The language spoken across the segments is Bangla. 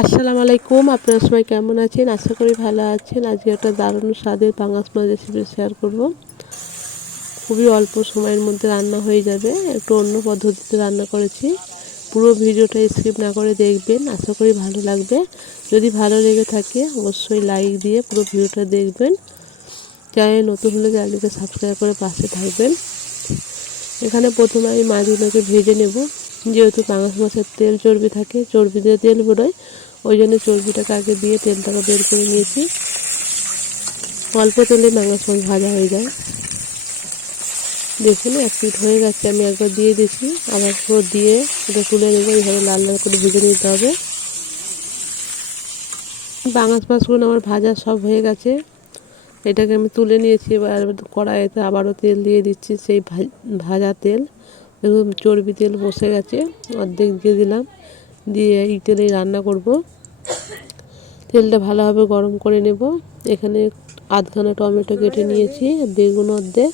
আসসালামু আলাইকুম, আপনারা সবাই কেমন আছেন? আশা করি ভালো আছেন। আজকে একটা দারুণ স্বাদের পাঙাশ মাছ রেসিপি শেয়ার করব। খুবই অল্প সময়ের মধ্যে রান্না হয়ে যাবে। একটু অন্য পদ্ধতিতে রান্না করেছি। পুরো ভিডিওটা স্কিপ না করে দেখবেন, আশা করি ভালো লাগবে। যদি ভালো লেগে থাকে অবশ্যই লাইক দিয়ে পুরো ভিডিওটা দেখবেন। চ্যানেল নতুন হলে চ্যানেলকে সাবস্ক্রাইব করে পাশে থাকবেন। এখানে প্রথমে আমি মাছগুলোকে ভেজে নেব। যেহেতু পাঙাশ মাছের তেল চর্বি থাকে, চর্বি দিয়ে তেল বেরোয়, ওই জন্য চর্বিটাকে আগে দিয়ে তেলটাকে বের করে নিয়েছি। অল্প তেলে পাঙাশ মাছ ভাজা হয়ে যায়। দেখুন এক পিঠ হয়ে গেছে, আমি একবার দিয়ে দিয়েছি, আবার পুরো দিয়ে এটা তুলে নেবো। এইভাবে লাল লাল করে ভেজে নিতে হবে। পাঙাশ মাছগুলো আমার ভাজা সব হয়ে গেছে। এটাকে আমি তুলে নিয়েছি। এবার কড়াইতে আবারও তেল দিয়ে দিচ্ছি, সেই ভাজা তেল। দেখুন চর্বি তেল বসে গেছে, অর্ধেক দিয়ে দিলাম। দিয়ে এই তেলেই রান্না করব। তেলটা ভালোভাবে গরম করে নেব। এখানে আধখানা টমেটো কেটে নিয়েছি, বেগুন অর্ধেক,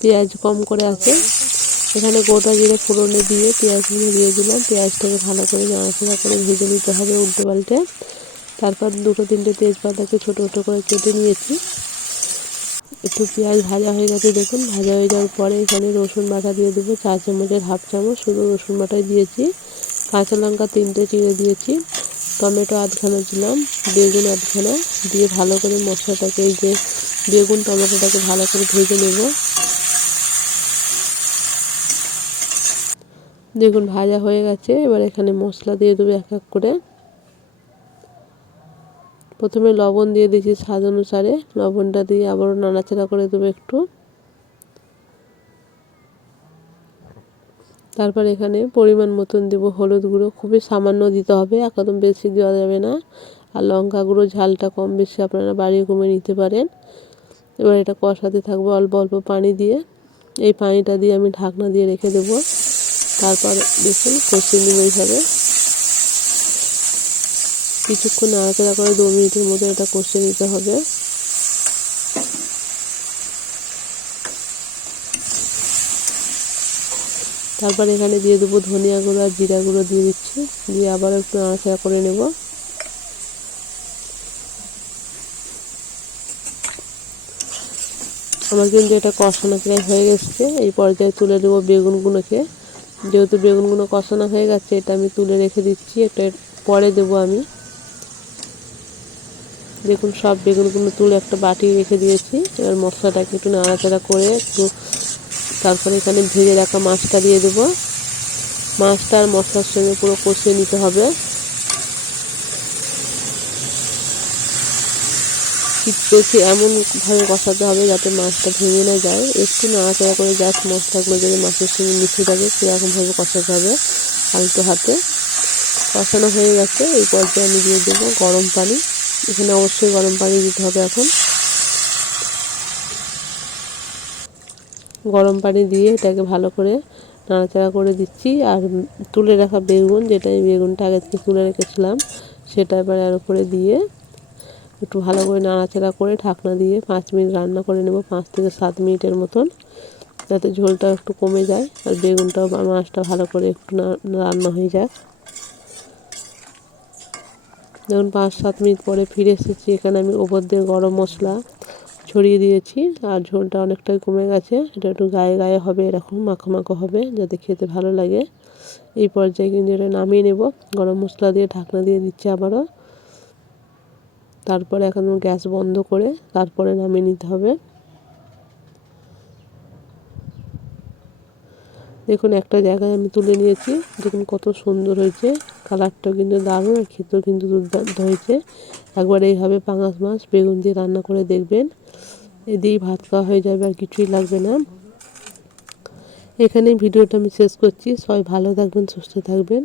পেঁয়াজ কম করে আছে। এখানে গোটা জিরে ফোড়নে দিয়ে পেঁয়াজগুলো দিয়ে দিলাম। পেঁয়াজটাকে ভালো করে নাড়াচাড়া করে ভেজে নিতে হবে উল্টে পাল্টে। তারপর দুটো তিনটে তেজপাতাকে ছোটো ছোটো করে কেটে নিয়েছি। একটু পেঁয়াজ ভাজা হয়ে গেছে, দেখুন ভাজা হয়ে যাওয়ার পরে এখানে রসুন বাটা দিয়ে দেবো 4 চামচের হাফ চামচ শুধু রসুন বাটাই দিয়েছি। কাঁচা লঙ্কা 3টে চিড়ে দিয়েছি। টমেটো আধখানা দিলাম, বেগুন আধখানা দিয়ে ভালো করে মশলাটাকে, এই যে বেগুন টমেটোটাকে ভালো করে ভেজে নেব। দেখুন ভাজা হয়ে গেছে। এবার এখানে মশলা দিয়ে দেবো এক এক করে। প্রথমে লবণ দিয়ে দিয়েছি স্বাদ অনুসারে, লবণটা দিয়ে আবারও নাড়াচাড়া করে দেবো একটু। তারপর এখানে পরিমাণ মতন দেবো হলুদ গুঁড়ো, খুবই সামান্য দিতে হবে, একদম বেশি দেওয়া যাবে না। আর লঙ্কা গুঁড়ো ঝালটা কম বেশি আপনারা বাড়িয়ে কমে নিতে পারেন। এবার এটা কষাতে থাকবো অল্প অল্প পানি দিয়ে। এই পানিটা দিয়ে আমি ঢাকনা দিয়ে রেখে দেবো। তারপর দেখুন কষিয়ে নেব এইভাবে কিছুক্ষণ নাড়াচাড়া করে 2 মিনিটের মতো এটা কষিয়ে নিতে হবে। তারপর এখানে দিয়ে দেবো ধনিয়া গুঁড়ো আর জিরা গুঁড়ো দিয়ে দিচ্ছি, দিয়ে আবার একটু নাড়াচাড়া করে নেব। আমার কিন্তু এটা কষানো প্রায় হয়ে গেছে। এই পর্যায়ে তুলে নেব বেগুনগুলোকে। যেহেতু বেগুনগুলো কষানো হয়ে গেছে, এটা আমি তুলে রেখে দিচ্ছি, এটা পরে দেবো আমি। দেখুন সব বেগুনগুলো তুলে একটা বাটি রেখে দিয়েছি। এবার মশলাটাকে একটু নাড়াচাড়া করে একটু, তারপরে এখানে ভেজে রাখা মাছটা দিয়ে দেবো। মাছটা আর মশলার সঙ্গে পুরো কষিয়ে নিতে হবে। বেশি এমনভাবে কষাতে হবে যাতে মাছটা ভেঙে না যায়। একটু নাড়াচাড়া করে জাস্ট মশলাগুলো যদি মাছের সঙ্গে মিশে যাবে সেরকমভাবে কষাতে হবে আলতো হাতে। কষানো হয়ে গেছে। এই পর্যায়ে আমি দিয়ে দেবো গরম পানি। এখানে অবশ্যই গরম পানি দিতে হবে। এখন গরম পানি দিয়ে এটাকে ভালো করে নাড়াচাড়া করে দিচ্ছি। আর তুলে রাখা বেগুন, যেটা আমি বেগুনটা আগে থেকে তুলে রেখেছিলাম, সেটা এবার এর উপরে দিয়ে একটু ভালো করে নাড়াচাড়া করে ঢাকনা দিয়ে 5 মিনিট রান্না করে নেব, 5 থেকে 7 মিনিটের মতন, যাতে ঝোলটা একটু কমে যায় আর বেগুনটাও মাছটা ভালো করে একটু রান্না হয়ে যায়। দেখুন 5-7 মিনিট পরে ফিরে এসেছি। এখানে আমি ওপর দিয়ে গরম মশলা ছড়িয়ে দিয়েছি আর ঝোলটা অনেকটাই কমে গেছে। এটা একটু গায়ে গায়ে হবে, এরকম মাখো মাখো হবে, যাতে খেতে ভালো লাগে। এই পর্যায়ে কিন্তু এটা নামিয়ে নেব। গরম মশলা দিয়ে ঢাকনা দিয়ে দিচ্ছি আবারও। তারপরে এখন গ্যাস বন্ধ করে তারপরে নামিয়ে নিতে হবে। দেখুন একটা জায়গায় আমি তুলে নিয়েছি, দেখুন কত সুন্দর হয়েছে, কালারটাও কিন্তু দারুণ আর খেতেও কিন্তু দুর্দান্ত হয়েছে। একবার এইভাবে পাঙাশ মাছ বেগুন দিয়ে রান্না করে দেখবেন, এ দিয়েই ভাত খাওয়া হয়ে যাবে, আর কিছুই লাগবে না। এখানে ভিডিওটা আমি শেষ করছি। সবাই ভালো থাকবেন, সুস্থ থাকবেন।